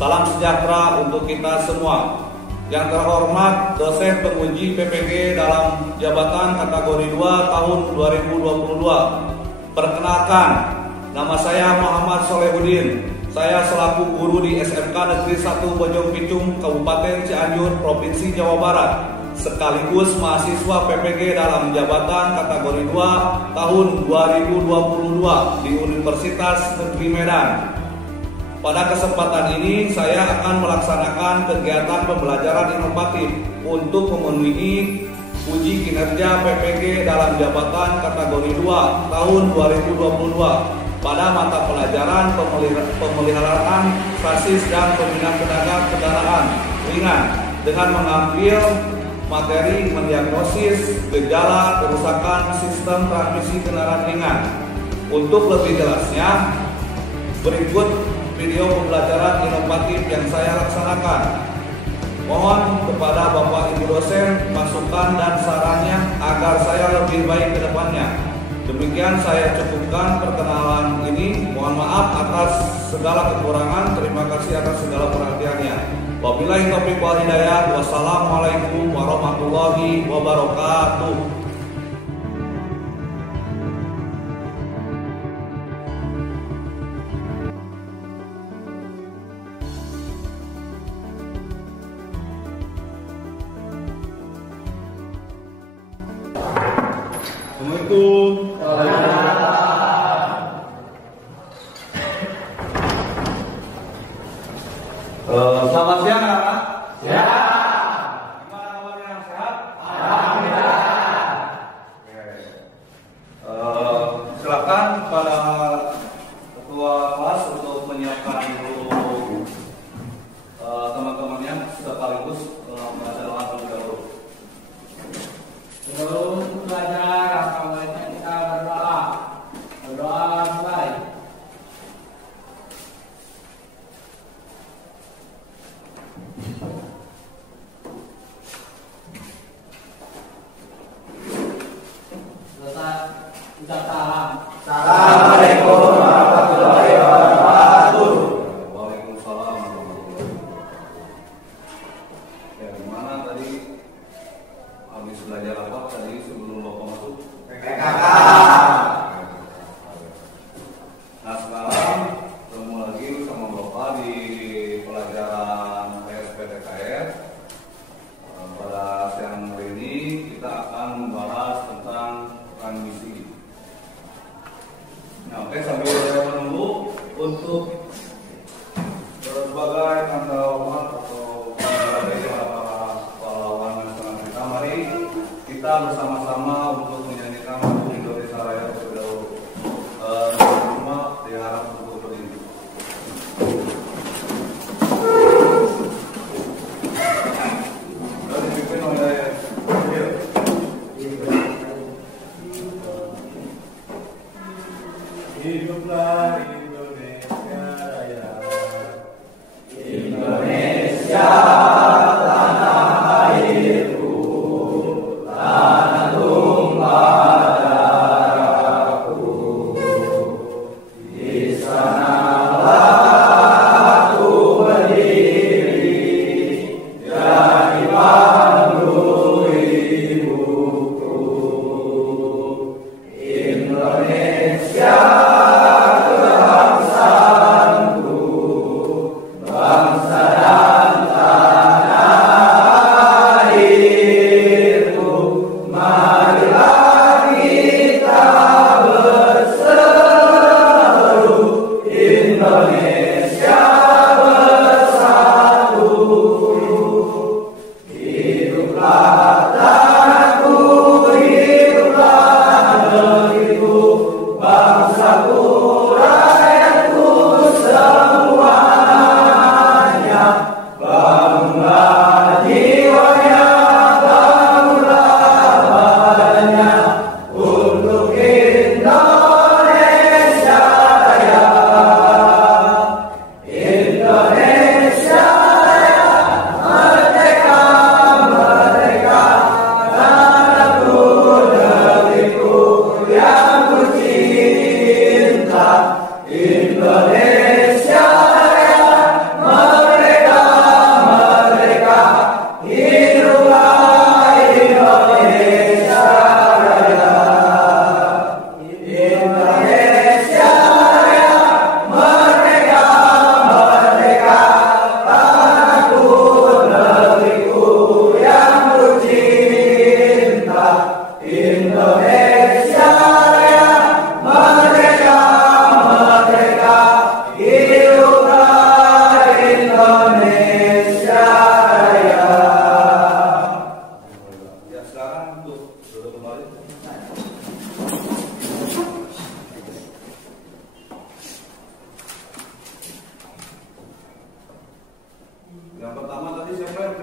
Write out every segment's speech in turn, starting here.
Salam sejahtera untuk kita semua. Yang terhormat dosen penguji PPG dalam jabatan kategori 2 tahun 2022. Perkenalkan, nama saya Muhammad Solehudin. Saya selaku guru di SMK Negeri 1 Bojong Picung, Kabupaten Cianjur, Provinsi Jawa Barat, sekaligus mahasiswa PPG dalam jabatan kategori 2 tahun 2022 di Universitas Negeri Medan. Pada kesempatan ini saya akan melaksanakan kegiatan pembelajaran inovatif untuk memenuhi uji kinerja PPG dalam jabatan kategori 2 tahun 2022 pada mata pelajaran pemeliharaan sasis dan pembinaan tenaga kendaraan ringan dengan mengambil materi mendiagnosis gejala kerusakan sistem transmisi kendaraan ringan. Untuk lebih jelasnya, berikut video pembelajaran inovatif yang saya laksanakan. Mohon kepada Bapak Ibu dosen masukan dan sarannya agar saya lebih baik ke depannya. Demikian saya cukupkan perkenalan ini. Mohon maaf atas segala kekurangan. Terima kasih atas segala perhatiannya. Wabillahi taufiq wal hidayah. Wassalamualaikum warahmatullahi wabarakatuh. Assalamualaikum. Selamat siang anak-anak. Ya. Gimana kabarnya, sehat? Alhamdulillah. Silakan pada ketua kelas untuk menyiapkan dulu teman-temannya sekaligus membaca doa terlebih dahulu. Sebelum belajar, baiknya kita berdoa. Berdoa mulai.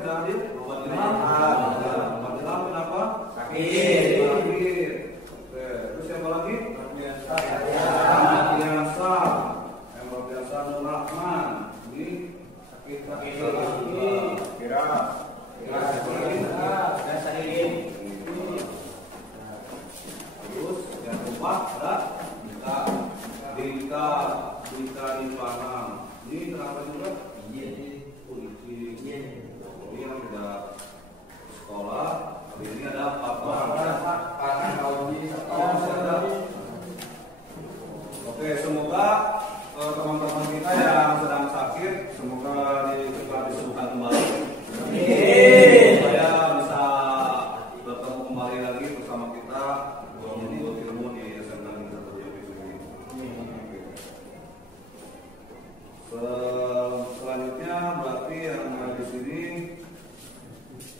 tidak hadir? Muhammad Ilham kenapa? Sakit. Oke, terus siapa lagi? Biasa. Nur Rahman. Ini sakit. Kira. Terus yang keempat ada Dika di Panang. Ini kenapa juga? Ini yang sudah sekolah. Hari ini ada Papa. Oke, semoga teman-teman kita yang sedang sakit semoga disembuhkan kembali. Supaya bisa bertemu kembali lagi bersama kita menuntut ilmu di SMK Negeri 1 ini. Selanjutnya berarti yang ada di sini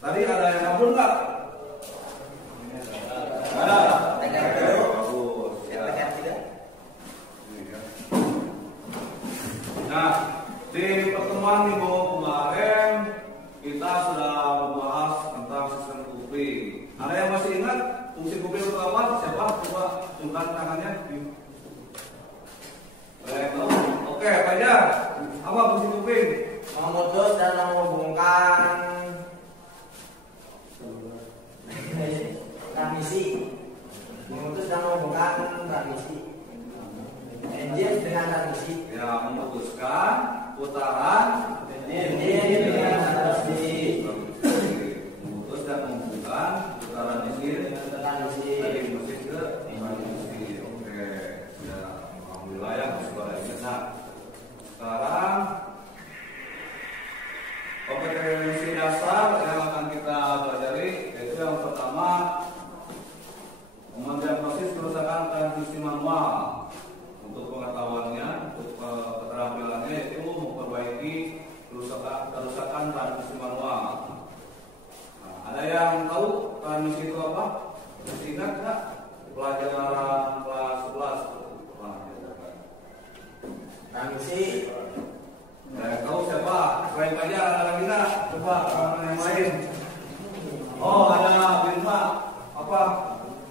tadi ada yang kabur nggak? Ada. Bagus. Nah, di pertemuan minggu kemarin kita sudah membahas tentang sistem kuping. Ada yang masih ingat fungsi kuping itu apa? Siapa? Coba tunjukkan tangannya. Oke, Fajar. Apa fungsi kuping? Memutus dan menghubungkan transmisi. Memutus dan menghubungkan transmisi. Engine dengan transmisi. Ya, memutuskan putaran Engine dengan transmisi. memutus dan menghubungkan putaran mesin Transmisi. dari mesin ke transmisi. Oke, ya, alhamdulillah ya, sudah ingat. Nah, sekarang kompetensi dasar yang akan kita pelajari yaitu yang pertama mendiagnosis kerusakan transmisi manual. Untuk pengetahuannya, untuk keterampilannya yaitu memperbaiki kerusakan transmisi manual. Nah, ada yang tahu transmisi itu apa? Masih ingat nggak? Pelajaran kelas 11. Transmisi. Yang tahu siapa? Selain Fajar ada lagi nggak? Coba yang lain. Oh, ada Birma. Apa?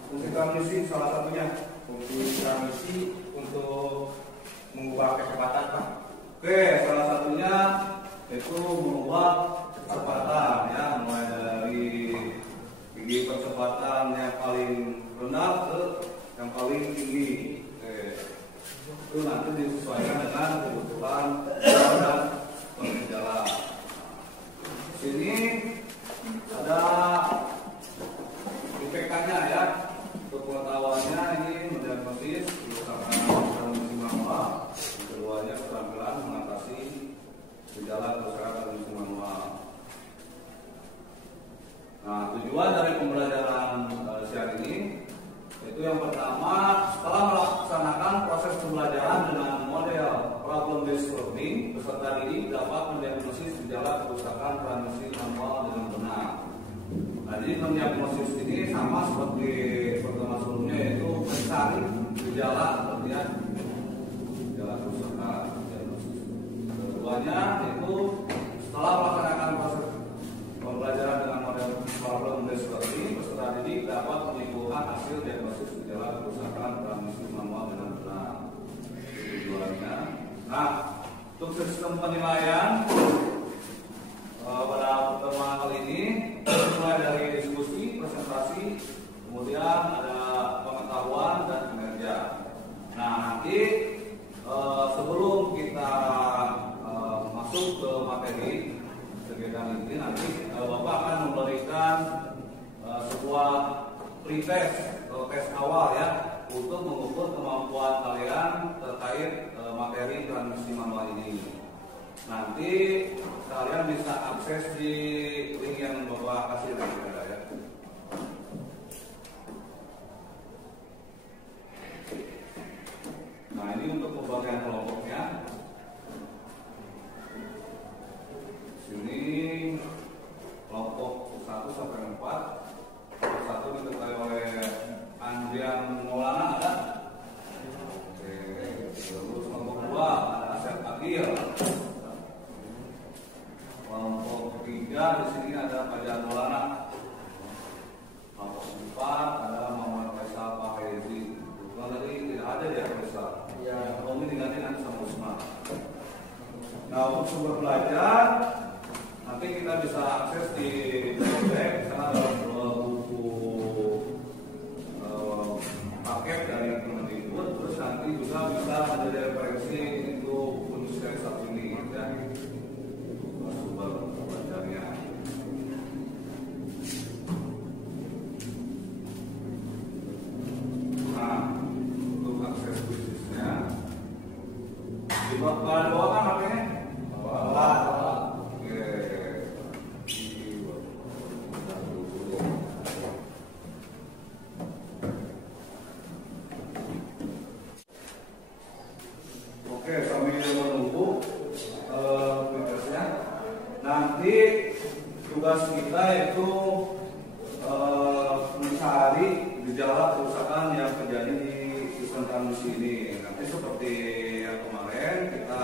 Fungsi transmisi salah satunya. Fungsi transmisi untuk mengubah kecepatan, Pak. Oke, salah satunya itu mengubah kecepatan ya, mulai dari tinggi kecepatan yang paling rendah ke yang paling tinggi. Oke, itu nanti disesuaikan dengan kebutuhan jalan dan pengendara. Sini ada IPK-nya ya. Untuk pengetahuannya ini mendiagnosis kerusakan transmisi manual. Keduanya keterampilan mengatasi gejala kerusakan transmisi manual. Nah, tujuan dari pembelajaran siang ini itu yang pertama, setelah melaksanakan proses pembelajaran dengan model problem based learning, peserta didik dapat mendiagnosis gejala kerusakan transmisi manual dengan benar. Nah, jadi mendiagnosis ini sama seperti pertemuan sebelumnya, yaitu mencari gejala seperti ya, gejala kerusakan diagnosis. Keduanya itu setelah melaksanakan proses pembelajaran dengan model problem based learning, peserta didik dapat menyimpulkan hasil diagnosis gejala kerusakan transmisi manual dengan benar. Itu tujuannya. Nah, untuk sistem penilaian pada pertemuan kali ini mulai dari diskusi, presentasi, kemudian ada pengetahuan dan kinerja. Nah, nanti sebelum kita masuk ke materi kegiatan ini, nanti Bapak akan memberikan sebuah pretest atau tes awal ya untuk mengukur kemampuan kalian terkait materi transmisi manual ini. Nanti kalian bisa akses di link yang Bapak kasih nanti ya. Nah, ini untuk pembagian kelompoknya. Sini kelompok 1 sampai 4. Satu diketuai oleh Andrian Maulana ada. Oke, terus kelompok 2 ada Asep Agil. Kelompok 3 di sini sumber belajar nanti kita bisa akses di web karena dalam buku paket dari Kemendikbud, terus nanti juga bisa menjadi referensi untuk universitas ini dan sumber belajarnya. Nah, untuk akses bisnisnya di bawah kan HP-nya? Oke, sambil menunggu tugasnya, nanti tugas kita itu mencari gejala kerusakan yang terjadi di sistem transmisi ini. Nanti seperti yang kemarin kita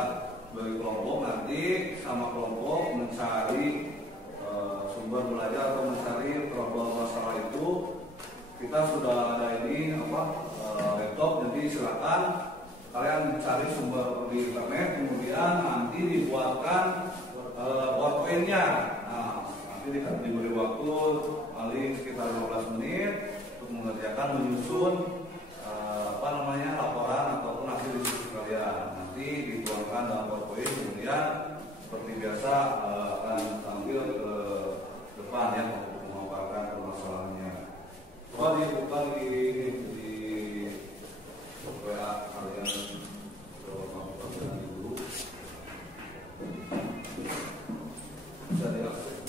bagi kelompok, nanti sama kelompok mencari sumber belajar atau mencari problem masalah itu. Kita sudah ada ini laptop, jadi silakan kalian cari sumber di internet, kemudian nanti dibuatkan PowerPoint-nya. Nah, nanti diberi waktu paling sekitar 15 menit untuk mengerjakan, menyusun laporan ataupun hasil diskusi kalian. Nanti dituangkan dalam PowerPoint, kemudian seperti biasa akan tampil ke depan ya untuk memaparkan permasalahannya. Coba dibuka di WA kalian dulu bisa diakses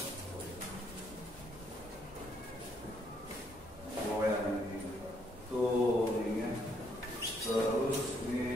WA ini tuh linknya. Terus ini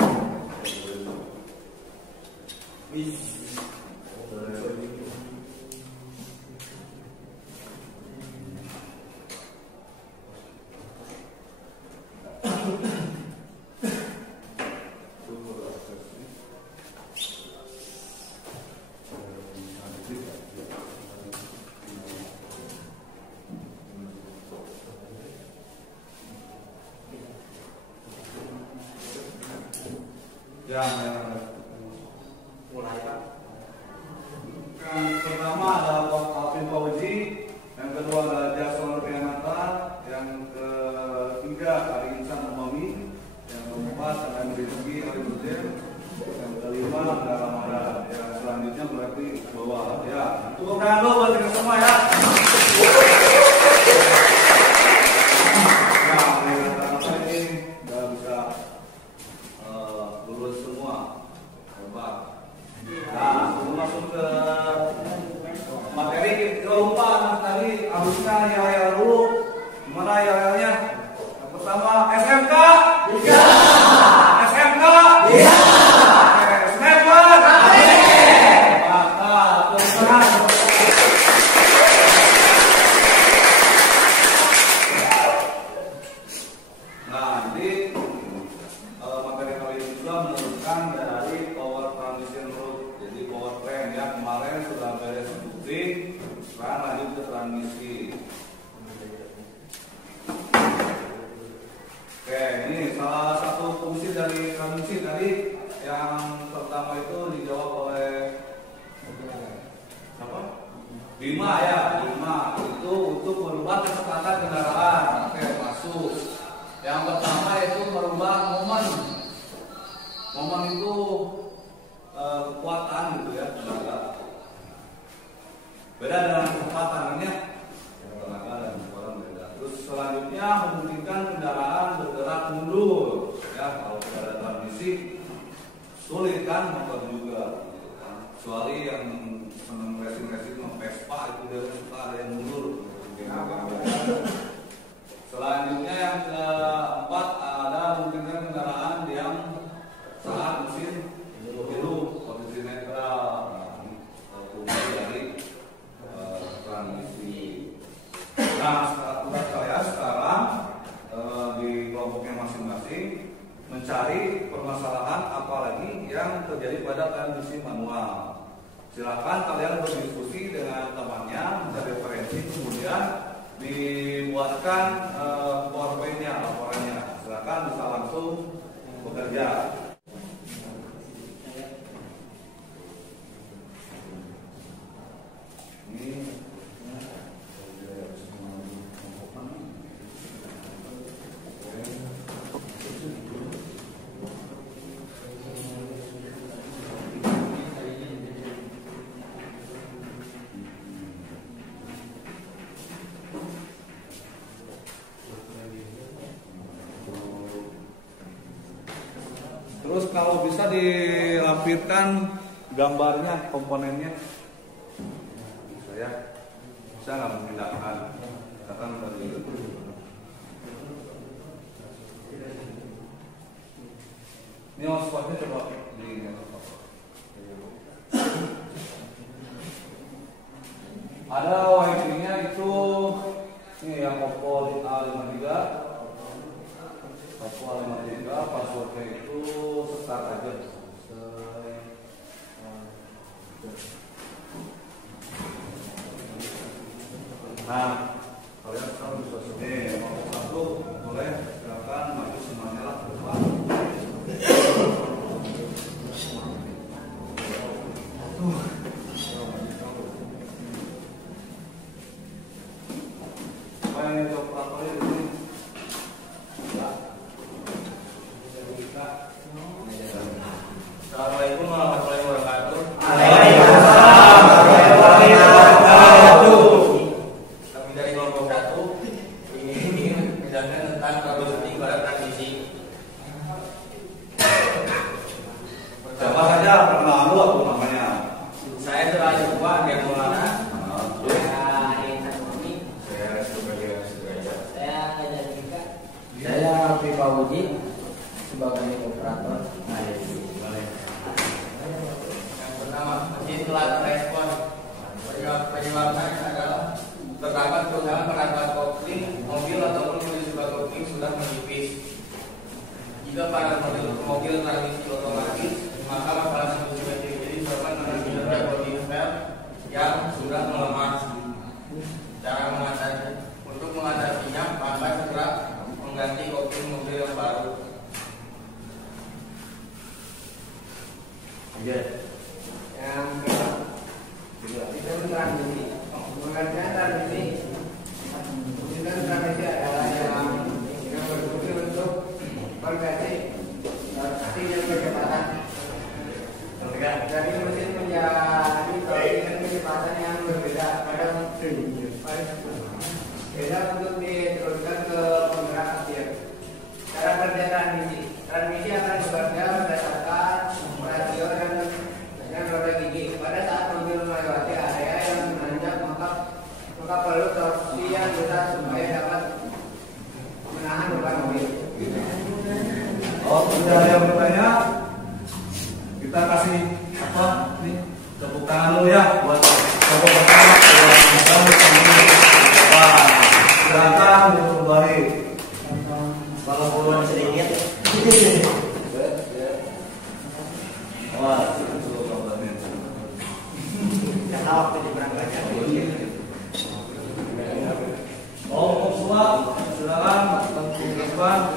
Mulai Pak. yang pertama ada Alvin Fauzi, yang kedua ada Jason Rianata, yang ketiga Ari Insan Umami, yang keempat ada Rizky Alimuddin, yang kelima ada Ramadan. Yang selanjutnya berarti bawah ya. Tepuk tangan dulu buat kita semua ya. Harusnya ya dulu. Gimana ya? Yang pertama SMK. Iya. SMK. Iya. Sniper. Mantap. Nah, jadi materi kali ini juga menunjukkan dari power transmission route. Jadi power train ya, kemarin sudah beres bukti. Sekarang lanjut ke transmisi. Oke, ini salah satu fungsi dari transmisi tadi yang pertama itu dijawab oleh apa? Bima ya, Bima itu untuk merubah kecepatan kendaraan. Oke, masuk. Yang pertama itu merubah momen. Momen itu kekuatan gitu ya, tenaga. Beda dengan kecepatannya, tenaga dan kecepatan beda. Terus selanjutnya memungkinkan kendaraan bergerak mundur. Ya, kalau tidak ada transmisi sulit kan motor juga. Kecuali yang senang racing Vespa itu dia suka ada yang mundur. Selanjutnya yang keempat ada memungkinkan kendaraan yang saat mesin hidup posisi netral. Fungsi dari transmisi. Nah, tugas saya sekarang di kelompoknya masing-masing mencari permasalahan apalagi yang terjadi pada transmisi manual. Silakan kalian berdiskusi dengan temannya, mencari referensi, kemudian dibuatkan PowerPoint-nya, laporannya. Silakan bisa langsung bekerja. Terus kalau bisa dilampirkan gambarnya, komponennya. Saya nggak memindahkan. Misalkan tadi. Ini hotspotnya coba di. Ada wifi-nya itu ini yang Oppo A53. Oppo A53 passwordnya itu start aja. Nah, kalian harus bisa sini. Mau satu boleh silakan maju semuanya lah ke depan. Assalamualaikum warahmatullahi wabarakatuh. Kami dari kelompok 1 ingin menjelaskan tentang troubleshooting pada transmisi. Siapa saja perkenalan dulu aku namanya. Saya telah coba dia Maulana. Saya Pipa Wudi sebagai operator. Yang pertama, mesin telah respon. Penyebabnya adalah terdapat kerusakan pada kopling mobil ataupun unit sebuah kopling sudah menipis. Jika pada mobil transmisi otomatis, maka masalah transmisi mesin jadi disebabkan dengan kinerja body valve yang sudah melemah. Cara mengatasi untuk mengatasinya, maka segera mengganti kopling mobil yang baru. Yang kedua, itu transmisi. Pengertian transmisi, fungsikan transmisi adalah yang berfungsi untuk konversi artinya kecepatan dari mesin menjadi dengan kecepatan yang berbeda pada beda untuk diteruskan ke penggerak akhir. Cara kerja transmisi akan bekerja berdasarkan rasio dan roda gigi. Pada saat mobil melewati area yang menanjak, maka perlu torsi yang besar supaya dapat menahan beban mobil. Oh, sudah ada yang bertanya? Kita kasih apa? Nih, tepuk tangan dulu ya buat kelompok pertama. Silakan duduk kembali. Kalau puluhan sedikit. Wah, itu kabarnya. Karena waktu diberangkatkan. Oh, semua silakan ke depan.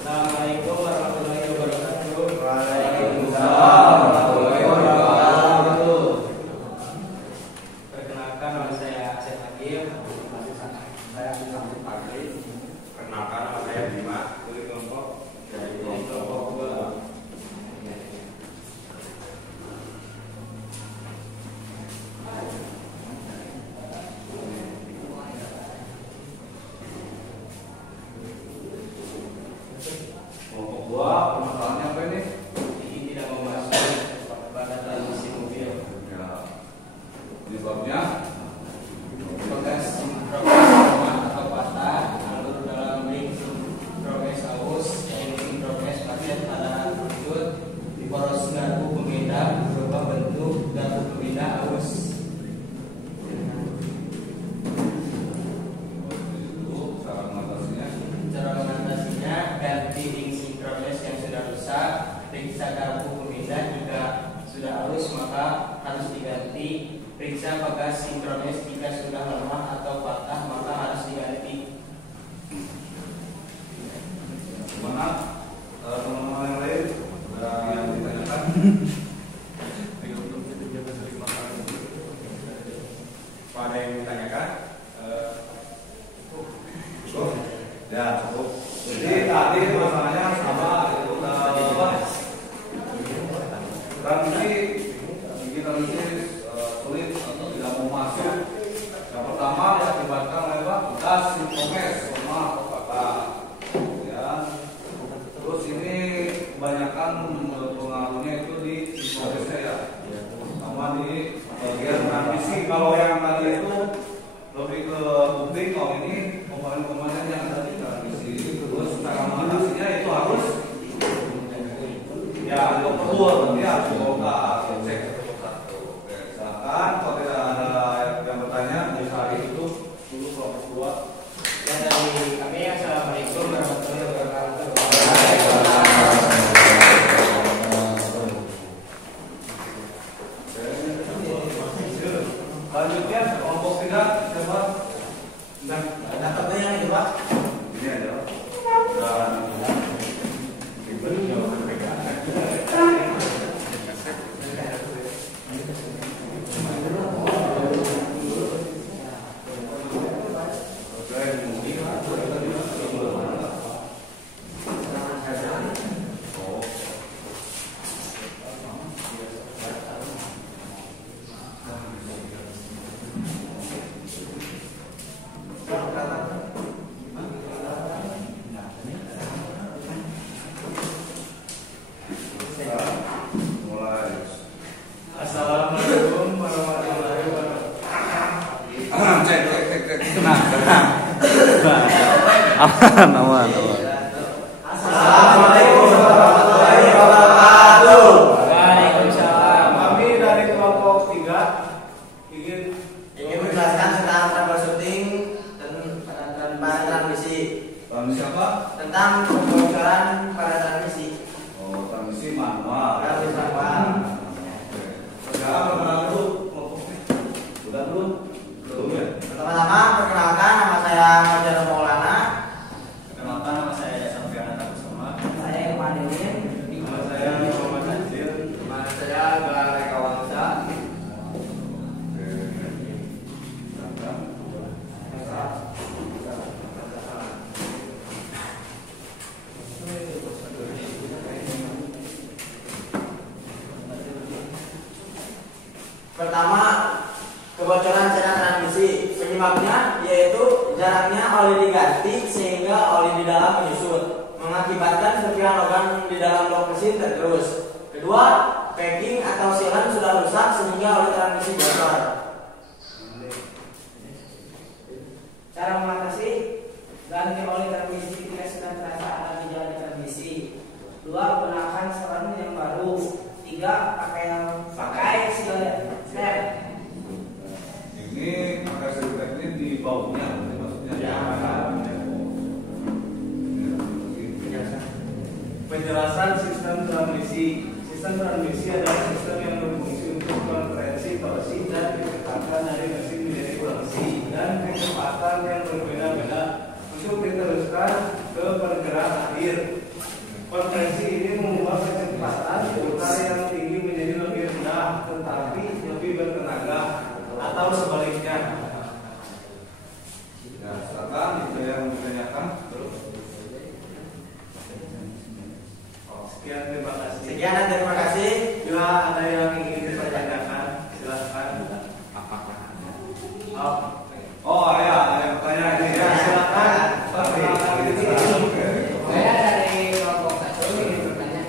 Assalamualaikum warahmatullahi wabarakatuh. Perkenalkan, nama saya Asep Agil. Saya Asep Agil. Perkenalkan, nama saya Bima dari kelompok 2. Kelompok 2, permasalahannya apa ini? Ini tidak memasuki pada transmisi mobil. Ya, penyebabnya protes. apakah sinkronis jika sudah lemah atau patah maka harus diganti. Gimana teman-teman yang lain ada yang ditanyakan? Pada yang ditanyakan? Ya cukup. Jadi tadi masalahnya sama itu transmisi sulit atau tidak mau masuk. Yang pertama diakibatkan oleh gas sinkronis lemah atau patah. Ya. Terus ini kebanyakan pengaruhnya itu di sinkronisnya ya. Sama di bagian transmisi. Kalau yang tadi itu lebih ke publik, kalau ini komponen-komponen yang ada di transmisi. Terus cara mengatasinya itu harus ya perlu nanti harus bongkar cek satu-satu. Oke, silakan kalau tidak ada yang bertanya bisa itu dulu kelompok 2. Ya dari kami assalamualaikum warahmatullahi wabarakatuh. Selanjutnya kelompok 3 siapa? Nah, katanya yang kedua. Ini aja. Assalamualaikum warahmatullahi wabarakatuh. Aman. Assalamualaikum warahmatullahi wabarakatuh. Waalaikumsalam. Kami dari kelompok 3 Ingin menjelaskan tentang troubleshooting dan transmisi. Transmisi apa? Tentang kebocoran pada transmisi. Oh, transmisi manual. Transmisi manual. Sekarang perkenalan dulu kelompoknya. Sudah dulu? Belum ya? Pertama-tama perkenalkan, nama saya Fajar Maulana. Perkenalkan, nama saya Yasan Fiana Kusuma. Saya Iman Demin. Nama saya Muhammad Hazir. Nama saya Galak Kawansa. Pertama, kebocoran cairan transmisi. Penyebabnya yaitu jarangnya oli diganti sehingga oli di dalam menyusut, mengakibatkan serpihan logam di dalam blok mesin tergerus. Kedua, packing atau sealan sudah rusak sehingga oli transmisi bocor. Cara mengatasi: ganti oli transmisi ketika sedang terasa ada gejala di transmisi. Dua, gunakan sealan yang baru. Tiga, pakai seal step. Ini pakai sirkuit ini di baunya, maksudnya. Ya. Penjelasan sistem transmisi. Sistem transmisi adalah sistem yang berfungsi untuk konversi torsi dan kecepatan dari mesin menjadi torsi dan kecepatan yang berbeda-beda untuk diteruskan ke penggerak akhir. Konversi ini membuat kecepatan putar yang tinggi menjadi lebih rendah tetapi lebih bertenaga atau sebaliknya. Ya, silakan itu yang ditanyakan. Sekian, terima kasih. Sekian dan terima kasih. Bila ada yang ingin ditanyakan, silakan. Oh ya, ada yang bertanya ini. Ya, silakan. Saya dari kelompok 1 ingin bertanya,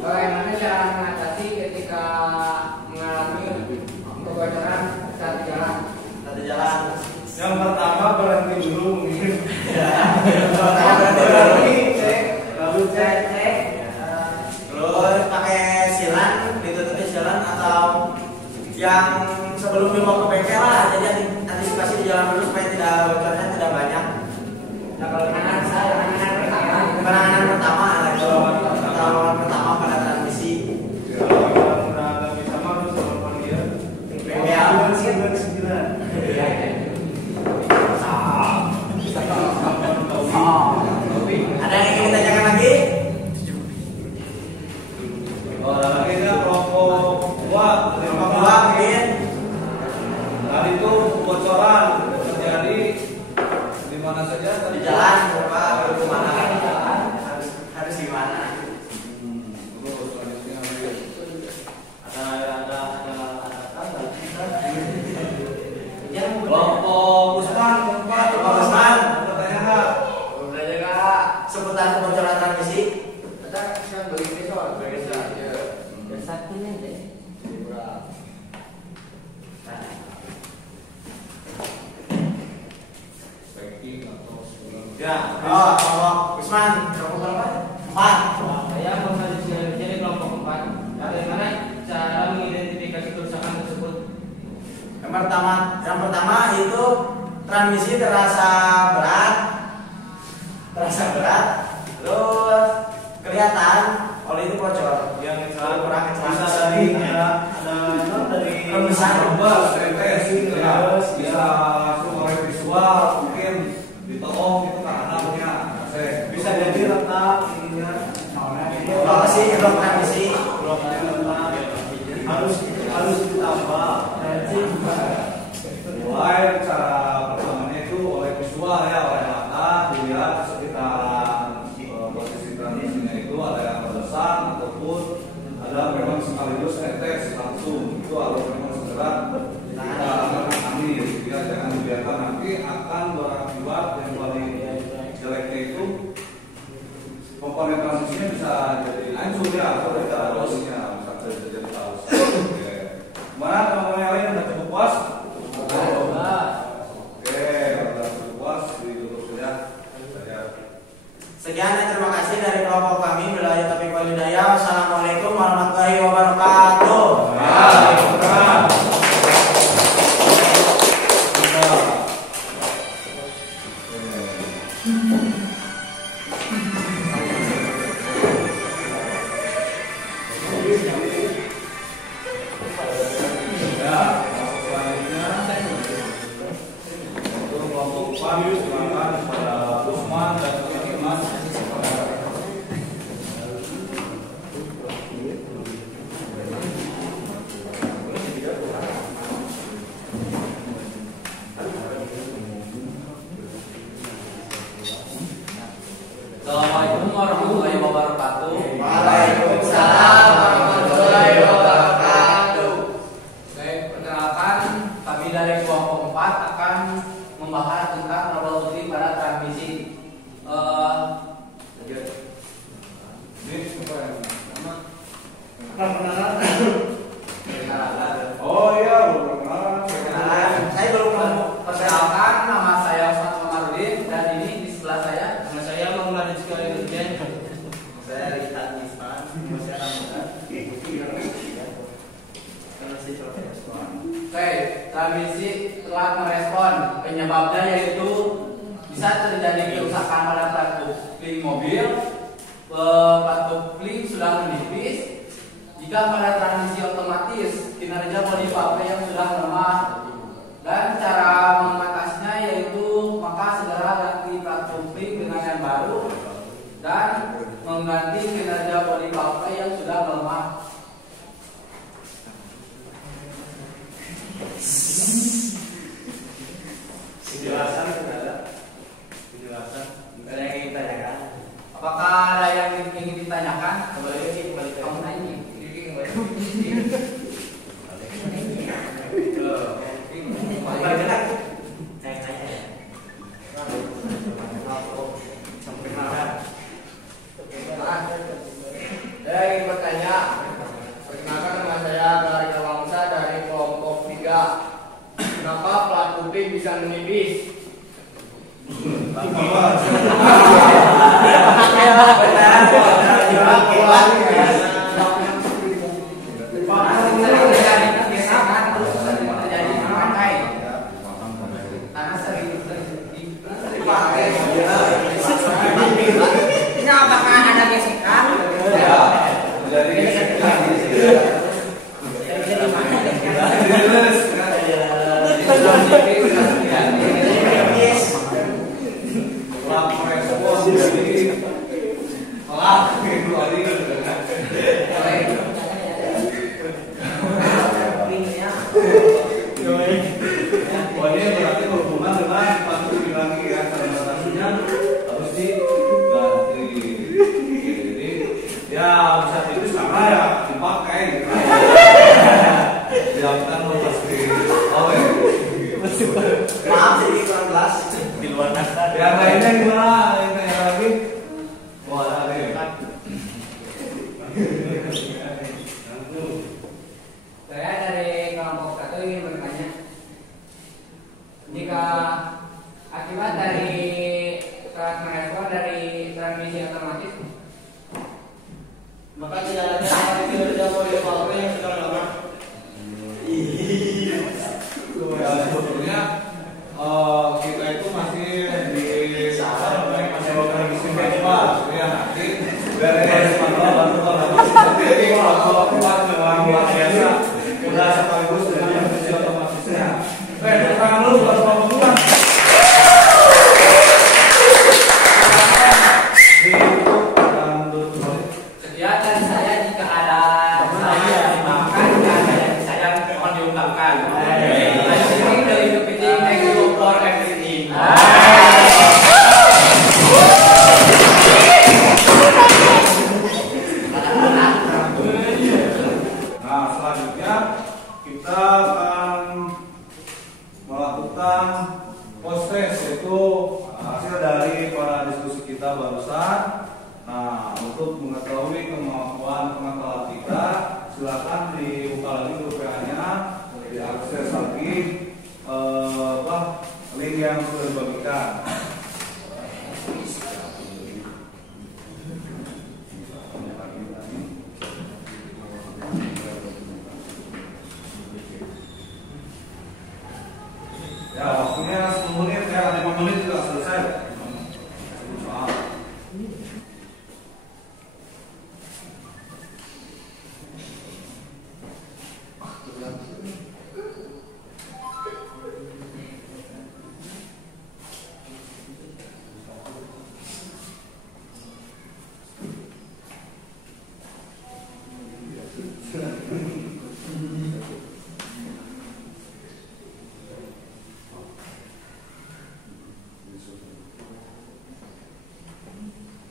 bagaimana cara mengatasi ketika mengalami kebocoran saat di jalan? Yang pertama berhenti dulu mungkin. Berhenti, cek, lalu cek. Terus pakai silan, ditutupin silan atau yang sebelum dibawa ke bengkel lah, jadi antisipasi di jalan dulu supaya tidak bocornya tidak banyak. Nah, kalau penanganan pertama pertolongan pertama pada transmisi. Kalau nggak bisa harus telepon dia. Bengkel. Ya, kelompok Usman, kelompok berapa? 4. Saya Muhammad Rizky kelompok 4. Bagaimana cara mengidentifikasi kerusakan tersebut? Yang pertama itu transmisi terasa berat, terus kelihatan oleh itu bocor. Yang kurang bisa dari dari Pembesaran. gambar, TTS, bisa langsung oleh visual, mungkin ditolong itu karena punya bisa jadi letak ininya. Belum transmisi. Harus ditambah. Mulai cara pertamanya itu oleh visual ya, oleh mata dilihat sekitaran posisi transmisinya itu ada yang terdesak ataupun ada memang sekaligus tetes langsung. Itu harus memang segera kita ambil, ya, jangan dibiarkan nanti akan berakibat yang paling jeleknya itu komponen transmisinya bisa jadi hancur ya, atau tidak harusnya bisa jadi tahu. Gimana teman-teman yang lain udah cukup puas? Oke, udah cukup puas, ditutup saja. Sekian dan terima kasih dari kelompok kami. Billahi taufiq wal hidayah. Wassalamualaikum warahmatullahi wabarakatuh. Waalaikumsalam. Assalamualaikum warahmatullahi wabarakatuh. Waalaikumsalam warahmatullahi wabarakatuh. Baik, perkenalkan kami dari kelompok 4 akan membahas tentang troubleshooting pada transmisi. Oh iya, perkenalan. Saya belum ketemu. Perkenalkan, nama saya Ustaz Komarudin dan ini di sebelah saya. Nama saya Muhammad Rizky Saya Rita Nisman. Oke, transmisi telat merespon. Penyebabnya yaitu bisa terjadi kerusakan pada plat kopling mobil. Plat kopling sudah menipis. Jika pada transmisi otomatis kinerja bodi baterai yang sudah lemah, dan cara mengatasinya yaitu maka segera ganti plat kopling dengan yang baru dan mengganti kinerja bodi baterai yang sudah melemah. Penjelasan sudah ada. Penjelasan. Ada yang ingin ditanyakan? Apakah ada yang ingin ditanyakan? Kembali Kamu nanya. Saya ingin bertanya, perkenalkan nama saya Galaria Wangsa dari kelompok 3. Kenapa plat kuping bisa menipis? Ini apakah ada gesekan? Berarti berhubungan dengan pasti lagi ya, karena stasiunnya harus diganti. Jadi ya bisa tipis karena ya dipakai gitu. Dilakukan pasti. Oke. Maaf jadi kurang jelas. Di luar kata. Yang lainnya gimana? Yang lagi? Wah, ada ya. Saya dari kelompok 1 ingin bertanya, jika akibat dari sebetulnya kita itu masih di ya nanti beres jadi kalau memang luar biasa udah sekaligus dengan fungsi otomatisnya. Tangan dulu baru mau pulang. Sekian dari saya, jika ada saya dimakan, saya mohon diungkapkan. Ini dari kepiting, thank you for everything. Nah, selanjutnya kita akan melakukan post test, yaitu hasil dari para diskusi kita barusan. Nah, untuk mengetahui kemampuan pengetahuan kita, silakan dibuka lagi UPA-nya, diakses lagi link yang sudah dibagikan. Ya, waktunya 10 menit ya, 5 menit juga selesai.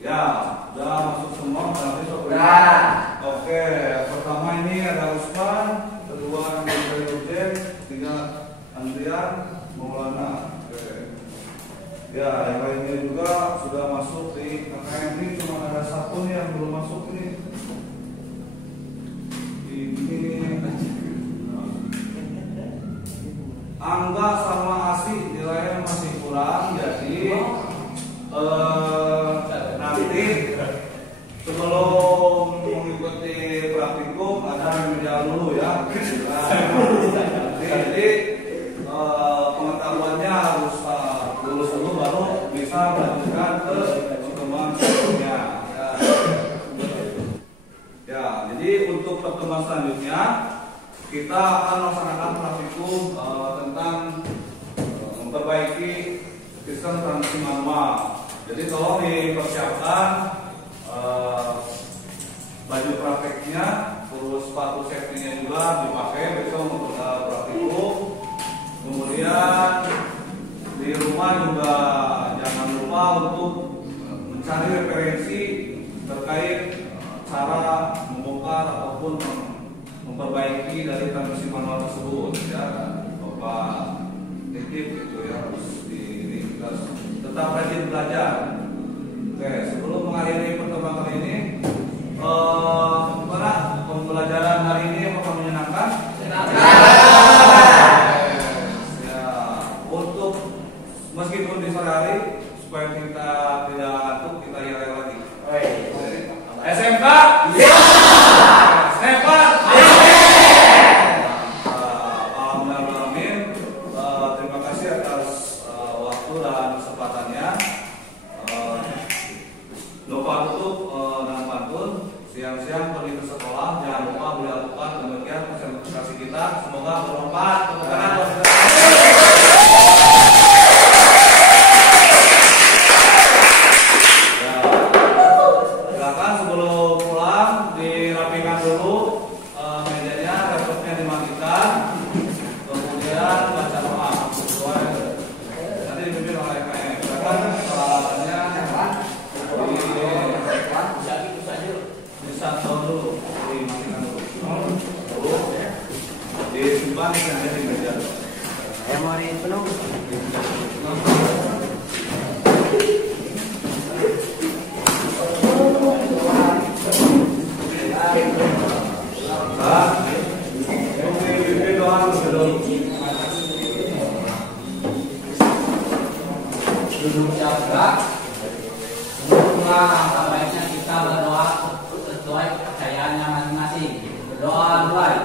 Ya, udah masuk semua berarti soalnya. Oke, pertama ini ada Usman, kedua dari Ujen, ketiga Andrian, Maulana. Oke. Ya, yang lainnya juga sudah masuk di KKN ini, cuma ada satu nih yang belum masuk ini. Ini Angga sama Asi nilainya masih kurang, jadi nanti sebelum mengikuti praktikum ada remedial dulu ya. Jadi pengetahuannya harus lulus dulu baru bisa melanjutkan ke pertemuan selanjutnya. Ya, jadi untuk pertemuan selanjutnya kita akan melaksanakan praktikum tentang memperbaiki sistem transmisi manual. Jadi tolong dipersiapkan baju prakteknya, terus sepatu safety-nya juga dipakai besok untuk praktikum. Kemudian di rumah juga jangan lupa untuk mencari referensi terkait cara membongkar ataupun memperbaiki dari transmisi manual tersebut ya. Bapak titip gitu ya, harus ini kita tetap rajin belajar. Oke, sebelum mengakhiri pertemuan kali ini, gimana pembelajaran hari ini? Apakah menyenangkan? Ya, untuk meskipun di sore hari supaya kita tidak ngantuk, kita yel lagi. SMK? Snepan? Terima kasih atas waktu dan kesempatannya. Lupa tutup dengan pantun. Siang-siang pergi ke sekolah, jangan lupa beli alpukat. Demikian presentasi kita. Semoga bermanfaat. Tepuk tangan buat kita. Silakan sebelum pulang dirapikan dulu mejanya, laptopnya dimatikan, kemudian baca doa sesuai nanti dipimpin oleh KM. Silakan peralatannya disantai dulu, dimatikan dulu, disimpan di meja. Memori penuh. Duduk jaga, semua baiknya kita berdoa sesuai kepercayaannya masing-masing. Berdoa mulai.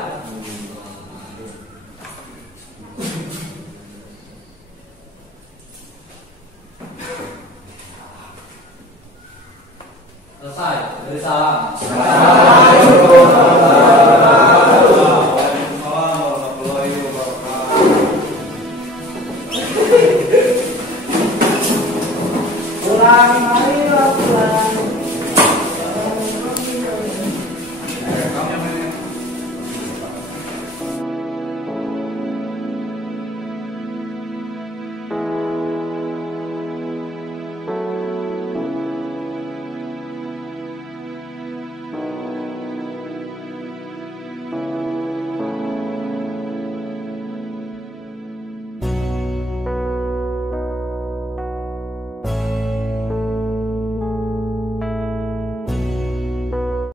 Waalaikumsalam. Waalaikumsalam warahmatullahi wabarakatuh. Pulang marilah pulang.